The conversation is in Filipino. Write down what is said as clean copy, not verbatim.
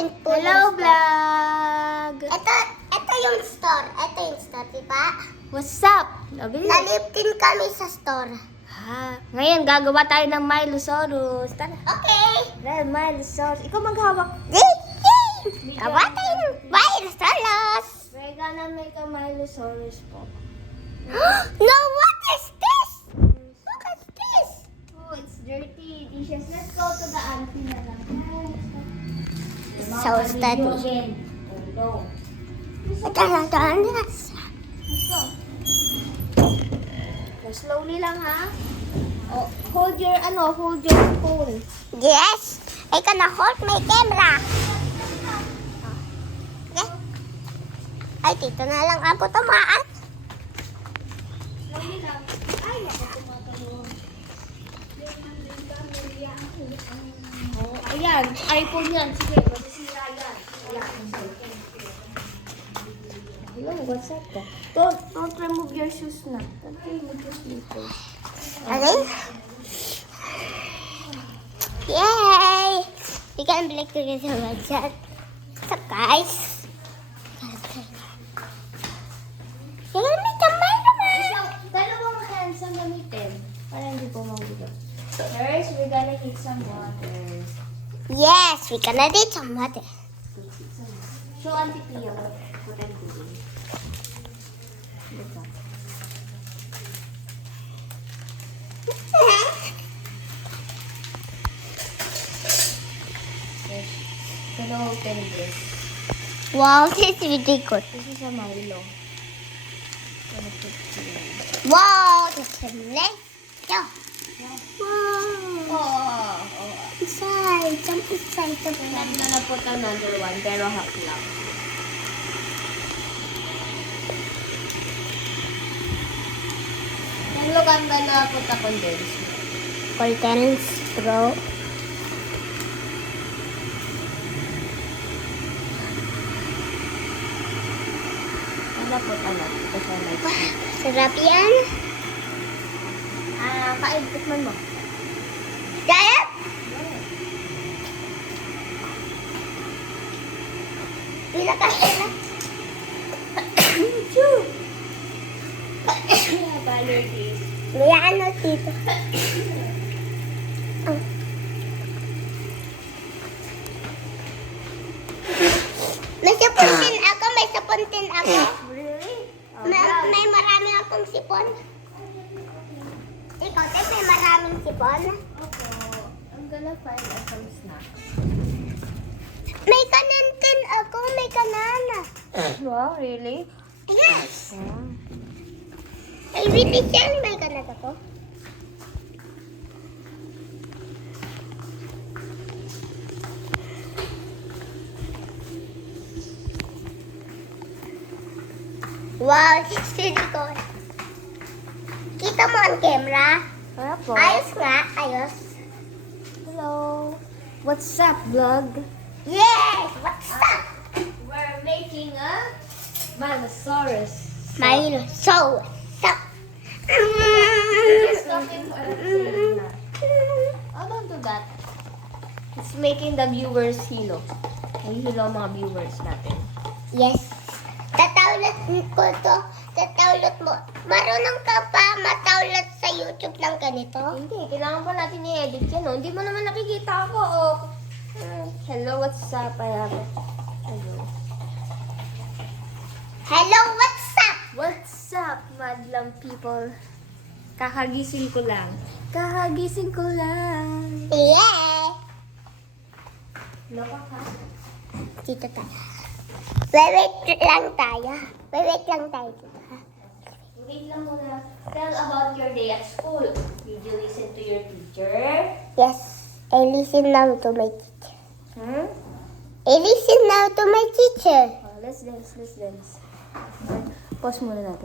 Hello, vlog! Ito yung store. Ito yung store, diba? What's up? Nabilis. Naliptin kami sa store. Ngayon, gagawa tayo ng Milosaurus. Tara. Okay. Dahil Milosaurus. Ikaw maghawak. Yay! Gawa tayo ng Milosaurus. We're gonna make a Milosaurus po. No, what is this? Look at this. Oh, it's dirty. Dishes. Let's go to the auntie na lang. So steady. Oh, no. Let's go. Slowly lang, ha? Oh, hold your phone. Yes. I can hold my camera. Okay. Ay, dito na lang ako tumaan. Slowly lang. Ay, ako tumatalon. Oh, ayan. iPhone yan. Sige, masisira yan. Hello, what's up ka? Don't remove your shoes na. Don't remove your slippers. Okay. Yay! We can black together like that. What's up, guys? You're gonna make a Spider-Man! Dalawang hands ang gamitin para hindi po magulo. First, we're gonna heat some water. Yes, we gonna need some water. Show Auntie Pia what I'm doing. Look up. Gonna open this. Wow, this is really good. This is a Milo. Gonna put here. Wow, this is nice. Yo. Wow. Oh. Inside, jump inside the Not gonna put another one, pero half lang. And look, I'm gonna put a condensed milk. Condense, bro. I'm gonna put a lot because I like sweet. Sarap yan. Paigtikman mo. Sarap. Pinakas na. Allergies. May ano dito. May sapuntin ako, may sapuntin ako. Really? May marami akong sipon. Ikaw, Ted, may maraming sipon. I'm gonna find us some snacks. May kanantin ako, may kanana. Wow, really? Yes. Ay, really yan, may kanan ako. Wow, it's really good. Kita mo ang camera? Kaya po. Ayos nga, ayos. Hello. What's up, vlog? Yes! What's up? We're making a Milosaurus. Milo, so, sup. Just talking for a second. Oh, don't do that. It's making the viewers hilo. Hilo ang mga viewers natin. Yes. Tatawlat ko to. Tatawlat mo. Marunong ka pa matawlat sa YouTube ng ganito? Hindi, kailangan pa natin i-edit yan. Oh. Hindi mo naman nakikita ako. Oh. Hello, what's up? Hello. Hello, what's up? What's up, madlang people? Kakagising ko lang. Kakagising ko lang. Yeah. Loko ka? Dito tayo. Wait lang tayo. Wait lang tayo dito. Ha? Wait lang muna. Tell about your day at school. Did you listen to your teacher? Yes. I listen now to my teacher. I listen now to my teacher. Oh, let's dance. Pause muna natin.